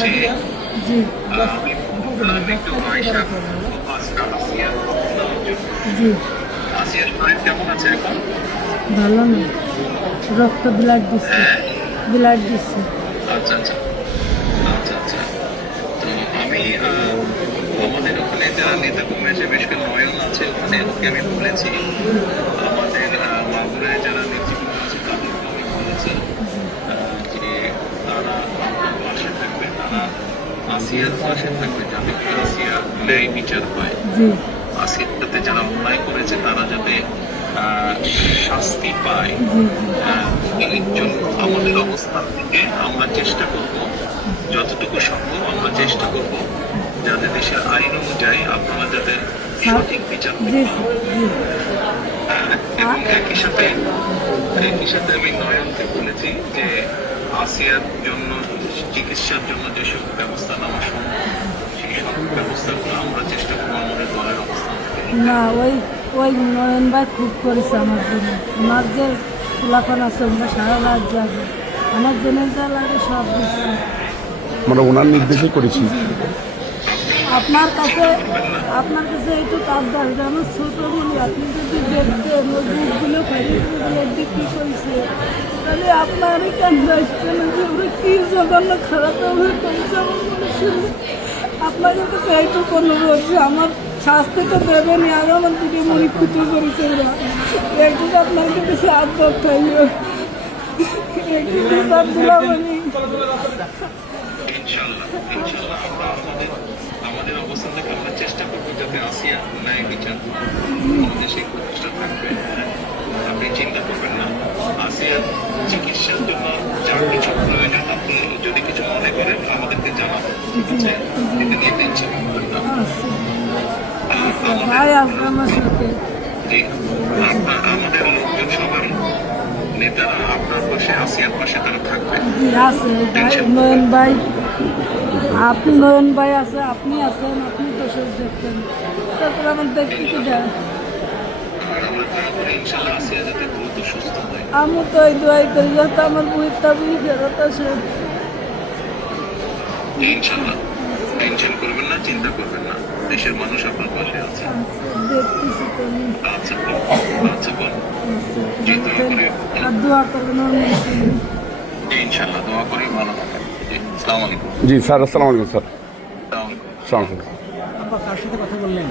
জি জি আমি একটু আয়শা আসিয়া জি আসিয়ার মায়ের কেমন আছে এখন? ভালো না, রক্ত ব্লাড দিচ্ছে, হ্যাঁ, ব্লাড দিচ্ছে। আচ্ছা আচ্ছা আচ্ছা আচ্ছা। তো আমি আমাদের ওখানে যারা নেতা কর্মী আছে, বিশেষ করে নয়ন আছে ওখানে, ওকে আমি বলেছি। আমাদের মাগুরায় যারা নেতৃবৃন্দ আছে তাদেরকে আমি বলেছি যে তারা আপনার পাশে থাকবে, তারা আসিয়ার পাশে থাকবে, যাতে করে আসিয়ার ন্যায় বিচার হয়। জি আসিয়ার সাথে যারা অন্যায় করেছে তারা যাতে শাস্তি পায়। জি এর জন্য আমাদের অবস্থান থেকে আমরা চেষ্টা করব, যতটুকু সম্ভব আমরা চেষ্টা করব যাতে দেশের আইন অনুযায়ী আপনারা যাতে সঠিক বিচার জি করতে জি জি এবং একই সাথে আমি নয়নকে বলেছি যে আসিয়ার জন্য চিকিৎসার জন্য যেসব ব্যবস্থা নেওয়া সম্ভব সেই সব ব্যবস্থাগুলো আমরা চেষ্টা করবো আমাদের দলের অবস্থান থেকে নিতে। না, ওই ওই নয়ন ভাই খুব করেছে আমার জন্য। আমার যে ফুলাফান আছে ওরা সারা রাত যাবে, আমার জন্য যা লাগে সব দিচ্ছে। আমরা ওনার নির্দেশে করেছি। আপনার কাছে একটু আবদার, আমার ছোট বলি আপনি যদি দেখতেন ওই বুকগুলো ফেরিগুলো বিক্রি করেছে, তাহলে আপনারই কেন যাচ্ছে না যে ওরা কি জঘন্য খারাপ ব্যবহার করেছে আমার মনে শুনে। আপনাদের কাছে এইটুকু অনুরোধ যে আমার শাস্তি তো দেবেনি, আর আমার দিকে মনে ক্ষতি করেছে ওরা, একটু আপনার কাছে আবদার থাকবে, একটু বিচার দিলাম আমি। ইনশাআল্লাহ ইনশাআল্লাহ আমরা আমাদের অবস্থান থেকে আমরা চেষ্টা করবো যাতে আসিয়া ন্যায় বিচার হয়। আমাদের সেই প্রচেষ্টা থাকবে। আপনি চিন্তা করবেন না, আসিয়ার চিকিৎসার জন্য যা কিছু প্রয়োজন আপনি যদি কিছু মনে করেন আমাদেরকে জানাবেন, ঠিক আছে? এটা নিয়ে টেনশন করবেন না। আচ্ছা ভাই আসবে আমার সাথে। জি, আমাদের লোকজন সবাই নেতারা আপনার পাশে, আসিয়ার পাশে তারা থাকবে। জি আছে ভাই, নয়ন ভাই, আপনি নয়ন ভাই আছে, আপনি আছেন, আপনি তো সব দেখতেন, তারপরে আমার দেখতে কি দেয়। আর আমরা দোয়া করি ইনশাআল্লাহ আসিয়া যাতে দ্রুত সুস্থ হয়। আমি তো এই দোয়াই করি যাতে আমার বইটা বই ফেরত আসে। ইনশাআল্লাহ টেনশন করবেন না, চিন্তা করবেন না, দেশের মানুষ আপনার পাশে আছে। দেখতেছি তো আমি। আচ্ছা আচ্ছা বোন, জি দোয়া দেখতেন করি। আর দোয়া করবেন আমার মেয়ে। ইনশাআল্লাহ দোয়া করি, ভালো থাকেন। জি আসসালামু আলাইকুম। জি স্যার, আসসালামু আলাইকুম স্যার। আসসালামু আলাইকুম। আসসালামু আলাইকুম। আব্বা কার সাথে কথা বললেন?